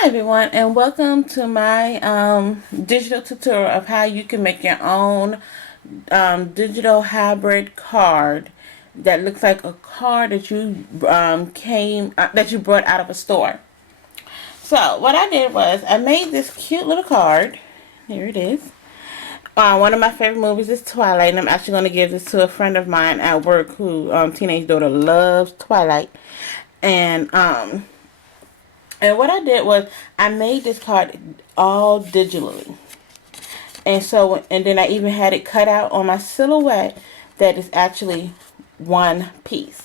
Hi everyone, and welcome to my digital tutorial of how you can make your own digital hybrid card that looks like a card that you that you brought out of a store. So what I did was I made this cute little card. Here it is. One of my favorite movies is Twilight, and I'm actually going to give this to a friend of mine at work who teenage daughter loves Twilight. And what I did was I made this card all digitally. And then I even had it cut out on my silhouette that is actually one piece.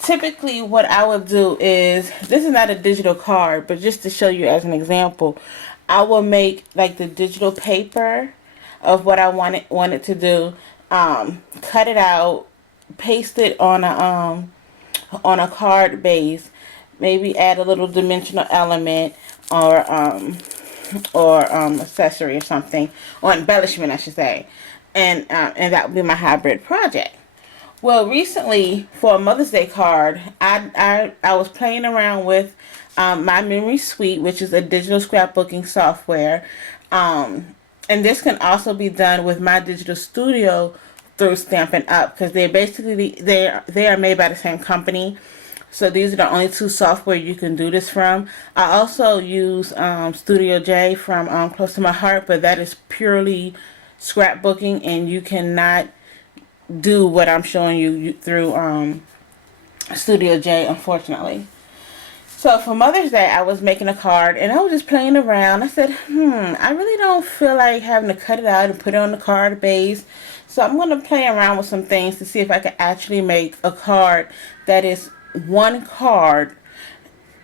Typically what I would do is, this is not a digital card, but just to show you as an example, I will make like the digital paper of what I wanted to do, cut it out, paste it on a card base, maybe add a little dimensional element or accessory or something, or embellishment I should say, and that would be my hybrid project. Well, recently for a Mother's Day card, I was playing around with my Memory Suite, which is a digital scrapbooking software, and this can also be done with my digital studio through Stampin' Up, because they are made by the same company. So these are the only two software you can do this from. I also use Studio J from Close to My Heart, but that is purely scrapbooking, and you cannot do what I'm showing you through Studio J, unfortunately. So for Mother's Day, I was making a card, and I was just playing around. I said, I really don't feel like having to cut it out and put it on the card base. So I'm going to play around with some things to see if I can actually make a card that is one card,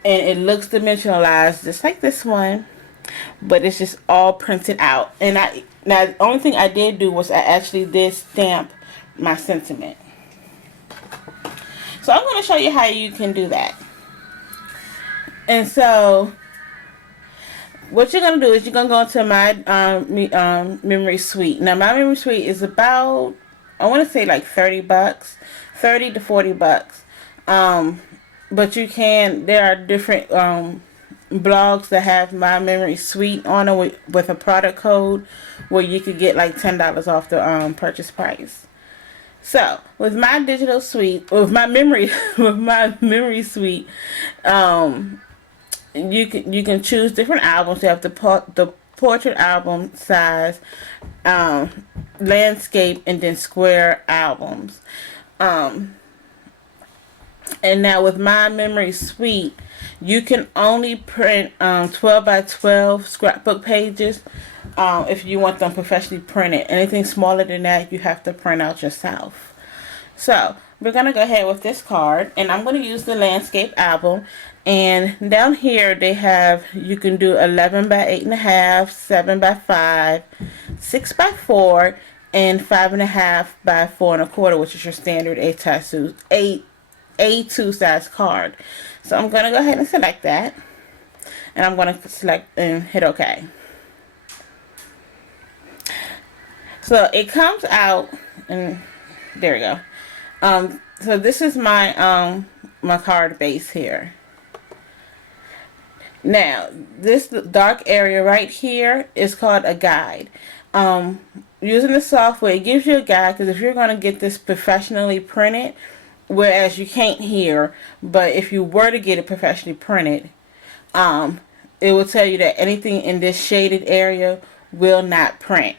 and it looks dimensionalized just like this one, but it's just all printed out. And now the only thing I did do was I actually did stamp my sentiment. So I'm going to show you how you can do that. And so what you're going to do is you're going to go into my Memory Suite. Now my Memory Suite is about, I want to say like $30, 30 to $40. But there are different blogs that have my Memory Suite on it with a product code where you could get like $10 off the purchase price. So with my digital suite, with my memory suite, you can choose different albums. You have the portrait album size, landscape, and then square albums. And now with my Memory Suite, you can only print 12 by 12 scrapbook pages if you want them professionally printed. Anything smaller than that, you have to print out yourself. So we're going to go ahead with this card, and I'm going to use the landscape album. And down here they have, you can do 11 by 8.5, 7 by 5, 6 by 4, and 5.5 by 4.25, which is your standard A2 size card. So I'm going to go ahead and select that, and I'm going to select and hit OK. So it comes out, and there we go. So this is my my card base here. Now this dark area right here is called a guide. Using the software, it gives you a guide, because if you're going to get this professionally printed, whereas you can't here, but if you were to get it professionally printed, it will tell you that anything in this shaded area will not print.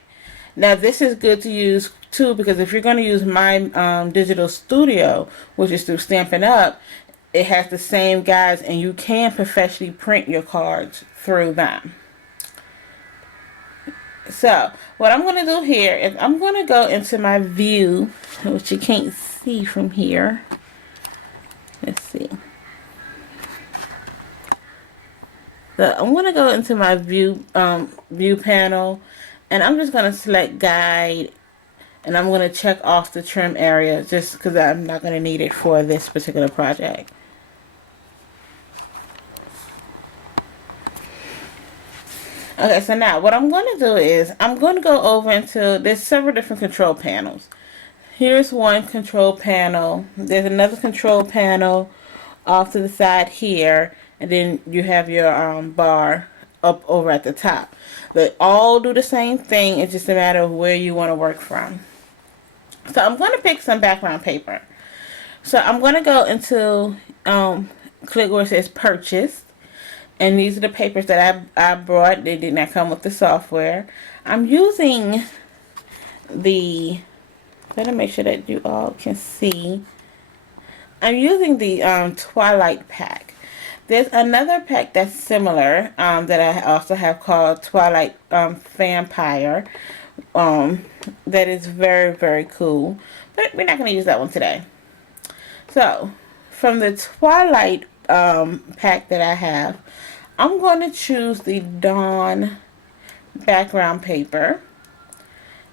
Now this is good to use too, because if you're going to use my digital studio, which is through Stampin' Up, it has the same guides, and you can professionally print your cards through them. So what I'm going to do here is I'm going to go into my view, which you can't see from here. Let's see. So I'm going to go into my view panel, and I'm just going to select guide, and I'm going to check off the trim area just because I'm not going to need it for this particular project. Okay, so now what I'm going to do is I'm going to go over into, there's several different control panels. Here's one control panel. There's another control panel off to the side here. and then you have your bar up over at the top. They all do the same thing. It's just a matter of where you want to work from. So I'm going to pick some background paper. So I'm going to go into click where it says purchased. And these are the papers that I brought. They did not come with the software. I'm using the, let me make sure that you all can see. I'm using the Twilight pack. There's another pack that's similar that I also have called Twilight Vampire. That is very, very cool. But we're not going to use that one today. So, from the Twilight pack that I have, I'm going to choose the Dawn background paper.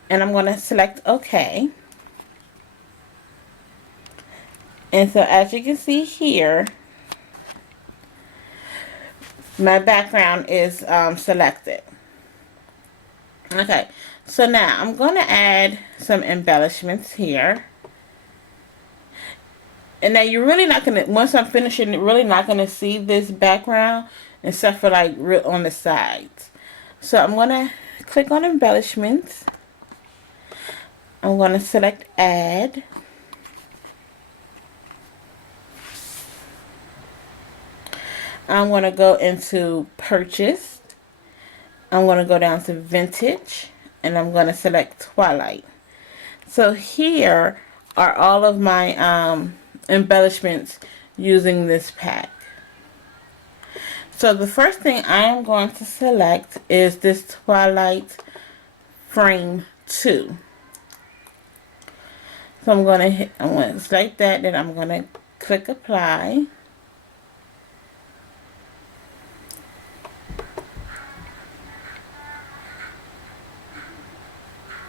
And I'm going to select OK. And so as you can see here, my background is selected. Okay, so now I'm going to add some embellishments here. And now you're really not going to, once I'm finishing, you're really not going to see this background except for like on the sides. So I'm going to click on embellishments. I'm going to select add. I'm going to go into purchased. I'm going to go down to vintage and I'm going to select Twilight. So here are all of my embellishments using this pack. So the first thing I am going to select is this Twilight Frame 2. So I'm going to select that, then I'm going to click apply.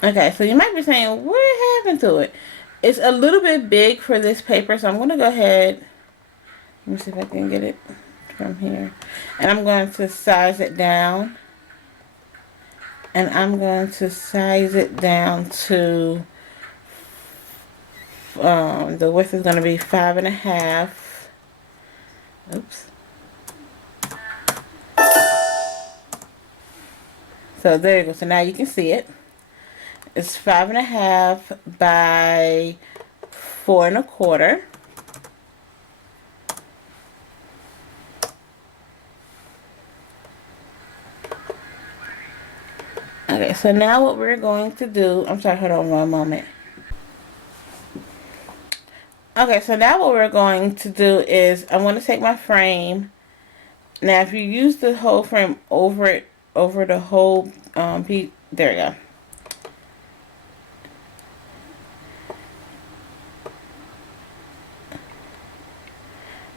Okay, so you might be saying, what happened to it? It's a little bit big for this paper, so I'm going to go ahead. Let me see if I can get it from here. And I'm going to size it down. And I'm going to size it down to, the width is going to be 5.5. Oops. So there you go. So now you can see it. It's 5.5 by 4.25. Okay, so now what we're going to do, I'm sorry, hold on one moment. Okay, so now what we're going to do is I'm going to take my frame. Now if you use the whole frame over the whole piece, there you go.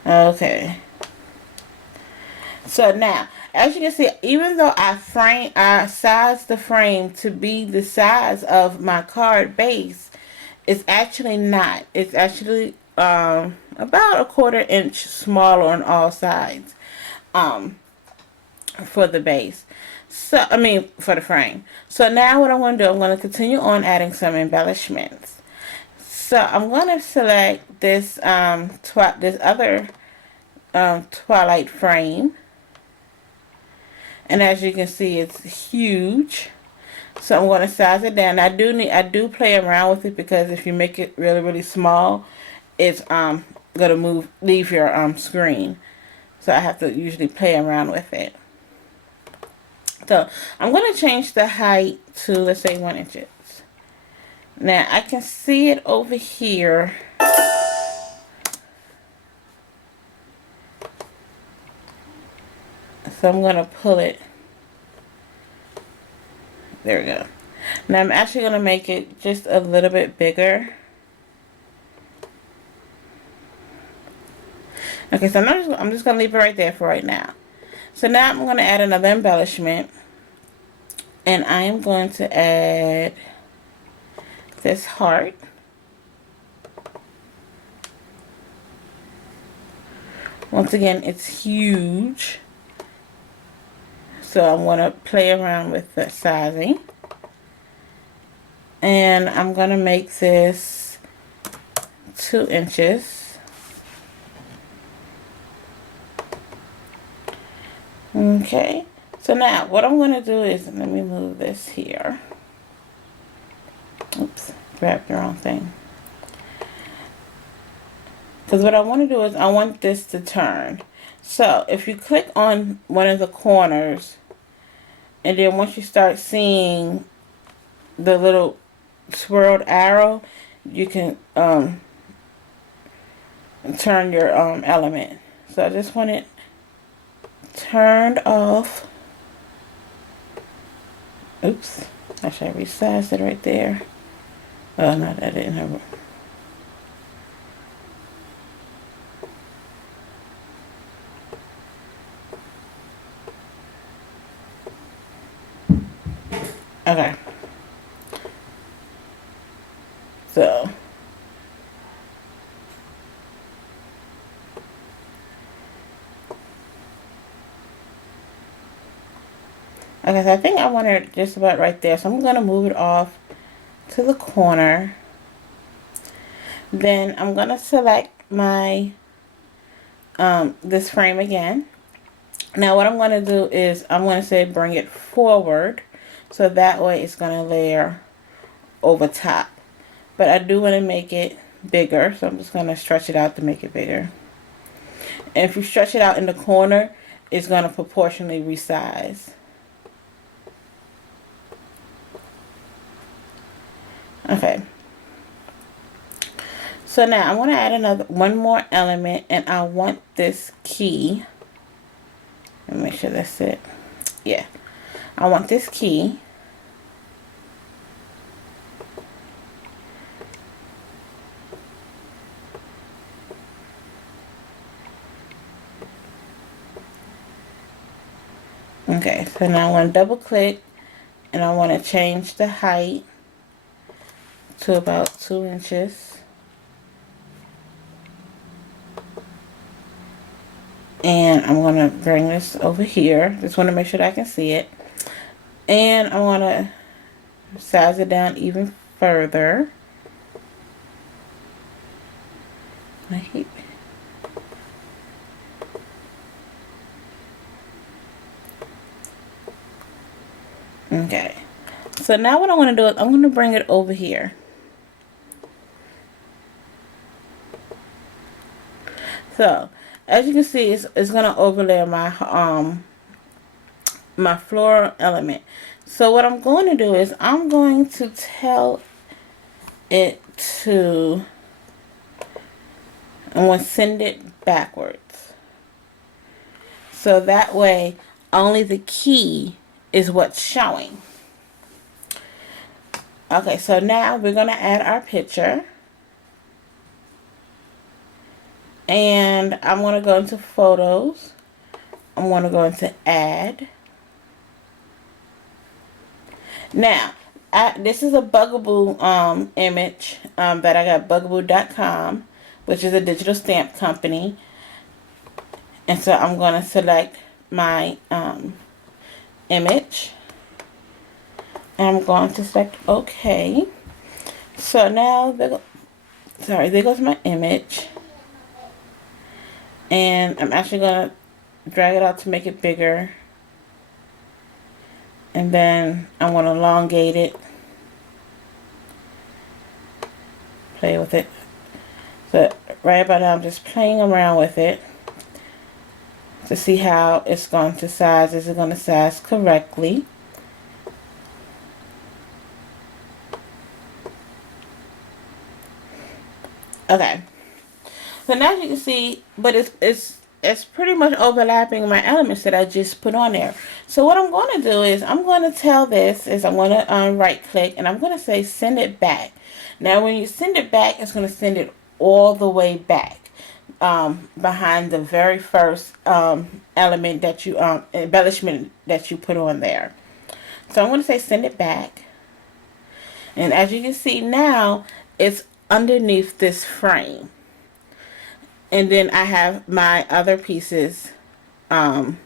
Okay. So now, as you can see, even though I sized the frame to be the size of my card base, it's actually not. It's actually about 1/4 inch smaller on all sides for the base. So, I mean, for the frame. So now what I'm going to do, I'm going to continue on adding some embellishments. So I'm going to select this this other Twilight frame, and as you can see, it's huge. So I'm going to size it down. I do play around with it because if you make it really, really small, it's going to leave your screen. So I have to usually play around with it. So I'm going to change the height to, let's say, 1 inch. Now I can see it over here. So I'm going to pull it. There we go. Now I'm actually going to make it just a little bit bigger. Okay, so I'm just going to leave it right there for right now. So now I'm going to add another embellishment. And I am going to add this heart. Once again, it's huge. So I'm going to play around with the sizing. And I'm going to make this 2 inches. Okay, so now what I'm going to do is, let me move this here. Oops, grabbed the wrong thing. Because what I want to do is I want this to turn. So if you click on one of the corners, and then once you start seeing the little swirled arrow, you can turn your element. So I just want it turned off. Oops, I should have resized it right there. Oh no, that didn't have it. Okay. So okay, so I think I want it just about right there. So I'm gonna move it off to the corner. Then I'm gonna select my this frame again. Now what I'm gonna do is I'm gonna say bring it forward, so that way it's gonna layer over top. But I do want to make it bigger, so I'm just gonna stretch it out to make it bigger. And if you stretch it out in the corner, it's gonna proportionally resize. Okay. So now I want to add one more element, and I want this key. Let me make sure that's it. Yeah. I want this key. Okay, so now I want to double click, and I want to change the height to about 2 inches. And I'm going to bring this over here. Just want to make sure that I can see it. And I want to size it down even further. Okay. So now what I want to do is I'm going to bring it over here. So as you can see, it's going to overlay my floral element. So what I'm going to do is I'm going to tell it to, I'm going to send it backwards. So that way only the key is what's showing. Okay, so now we're going to add our picture. And I'm going to go into photos. I'm going to go into add. Now, this is a Bugaboo image that I got bugaboo.com, which is a digital stamp company. And so I'm going to select my image. And I'm going to select OK. So now, there goes my image. And I'm actually going to drag it out to make it bigger. And then I want to elongate it. Play with it. So right about now I'm just playing around with it to see how it's going to size. Is it going to size correctly? Okay. So now you can see, but it's pretty much overlapping my elements that I just put on there. So what I'm going to do is I'm going to tell this is I'm going to right click and I'm going to say send it back. Now when you send it back, it's going to send it all the way back behind the very first element that you embellishment that you put on there. So I'm going to say send it back. And as you can see now, it's underneath this frame. And then I have my other pieces brought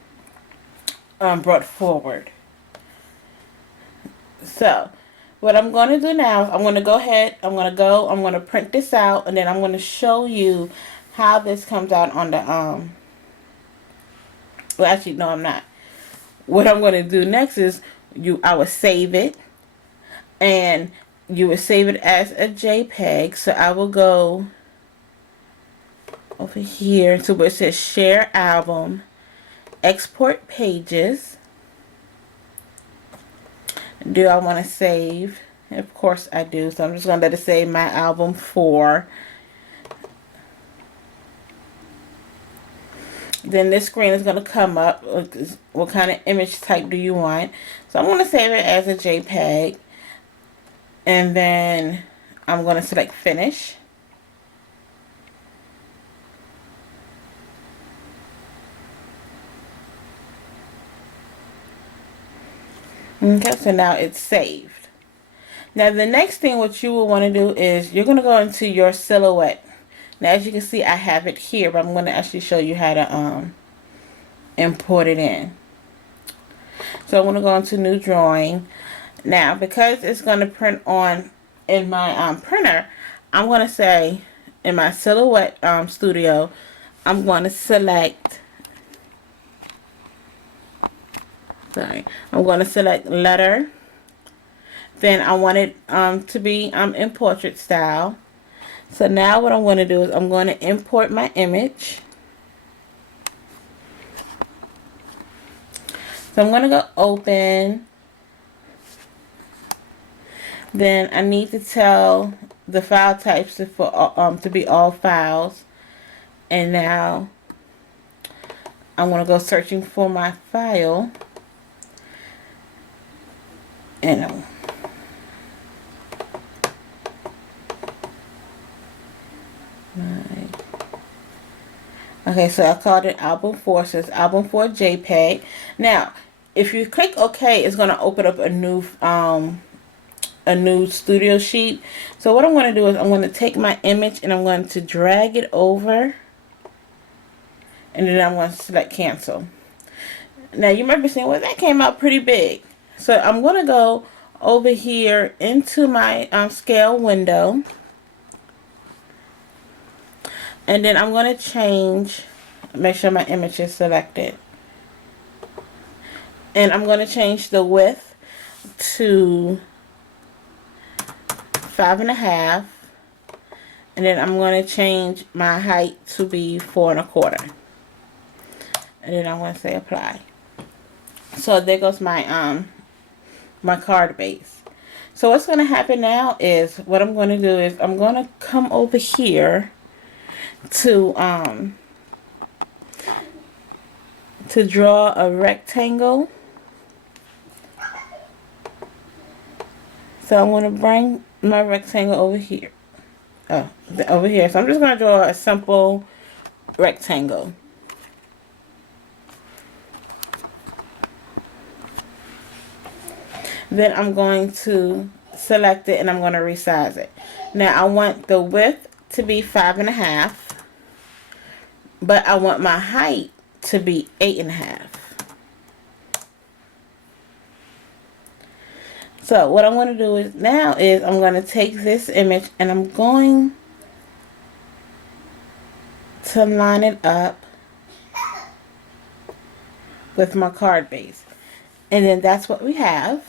forward. So what I'm going to do now is I'm going to go ahead, I'm going to print this out, and then I'm going to show you how this comes out on the, well actually no I'm not. what I'm going to do next is I would save it, and you would save it as a JPEG. So I will go over here to where it says share album, export pages. Do I want to save? Of course I do. So I'm just going to let it save my album 4. Then this screen is going to come up. What kind of image type do you want? So I'm going to save it as a JPEG. And then I'm going to select finish. Okay, so now it's saved. Now the next thing what you will want to do is you're going to go into your silhouette. Now as you can see, I have it here, but I'm going to actually show you how to import it in. So I'm going to go into new drawing. Now because it's going to print on in my printer, I'm going to say in my silhouette studio, I'm going to select, I'm going to select letter. Then I want it to be in portrait style. So now what I'm going to do is I'm going to import my image. So I'm going to go open. Then I need to tell the file types to be all files. And now I'm going to go searching for my file. And okay, so I called it album 4. So it's album 4 JPEG. Now, if you click OK, it's going to open up a new studio sheet. So what I'm going to do is I'm going to take my image and I'm going to drag it over, and then I'm going to select cancel. Now you might be saying, well, that came out pretty big. So I'm going to go over here into my scale window. And then I'm going to change, make sure my image is selected. And I'm going to change the width to 5.5. And then I'm going to change my height to be 4.25. And then I'm going to say apply. So there goes my my card base. So what's going to happen now is what I'm going to do is I'm going to come over here to draw a rectangle. So I'm going to bring my rectangle over here. Over here. So I'm just going to draw a simple rectangle. Then I'm going to select it and I'm going to resize it. Now I want the width to be 5.5, but I want my height to be 8.5. So what I'm going to do is I'm going to take this image and I'm going to line it up with my card base. And then that's what we have.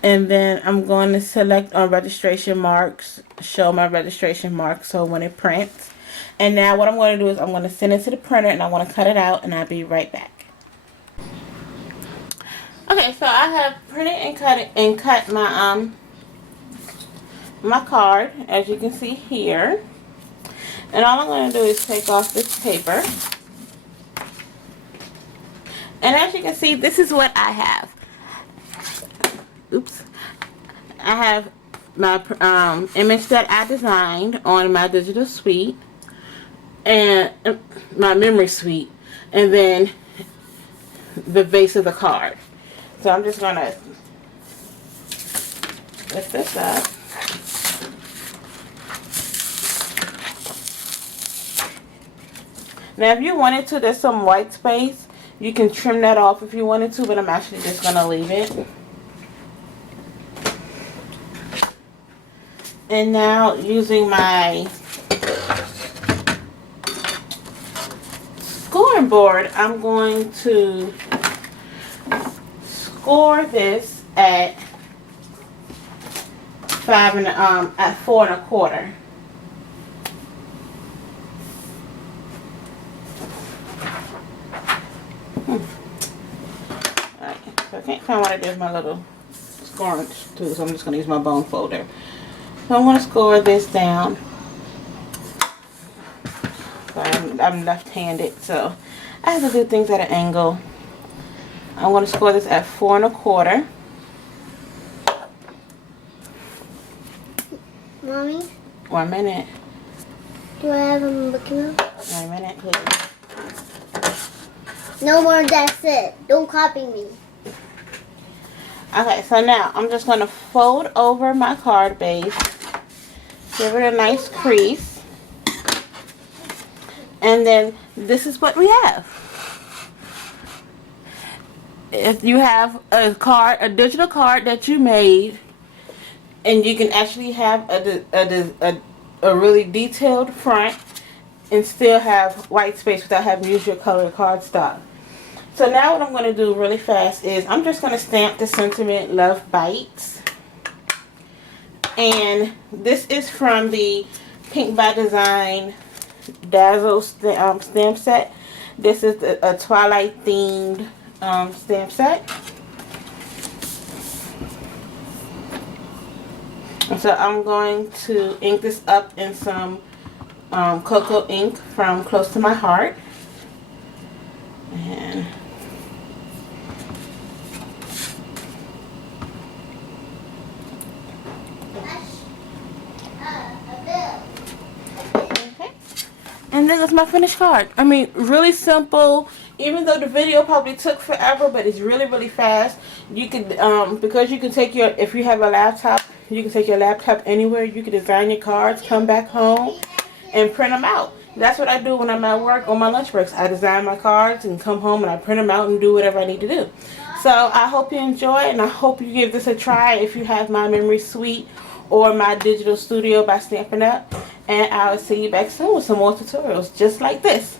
And then I'm going to select on registration marks, show my registration marks so when it prints. And now what I'm going to do is I'm going to send it to the printer and I want to cut it out, and I'll be right back. Okay, so I have printed and cut my my card, as you can see here. And all I'm going to do is take off this paper. And as you can see, this is what I have. Oops. I have my image that I designed on my digital suite and my memory suite, and then the base of the card. So I'm just gonna lift this up. Now if you wanted to, there's some white space. You can trim that off if you wanted to, but I'm actually just gonna leave it. And now using my scoring board, I'm going to score this at 4 1/4. Alright, so I can't find what I did with my little scoring tool, so I'm just going to use my bone folder. So I'm going to score this down. So I'm left-handed, so I have to do things at an angle. I'm going to score this at 4 1/4. Mommy? 1 minute. Do I have a book now? 1 minute, please. No more, that's it. Don't copy me. Okay, so now I'm just going to fold over my card base. Give it a nice crease. And then this is what we have. If you have a card, a digital card that you made, and you can actually have a really detailed front and still have white space without having to use your colored cardstock. So now what I'm going to do really fast is I'm just going to stamp the sentiment Love Bites. And this is from the Pink by Design Dazzle stamp set. This is a Twilight themed stamp set. And so I'm going to ink this up in some cocoa ink from Close to My Heart. And okay. And then that's my finished card. I mean, really simple. Even though the video probably took forever, but it's really, really fast. You could, because you can take your, if you have a laptop, you can take your laptop anywhere. You can design your cards, come back home, and print them out. That's what I do when I'm at work on my lunch breaks. I design my cards and come home and I print them out and do whatever I need to do. So I hope you enjoy, and I hope you give this a try if you have my Memory Suite or my Digital Studio by Stampin' Up. And I'll see you back soon with some more tutorials just like this.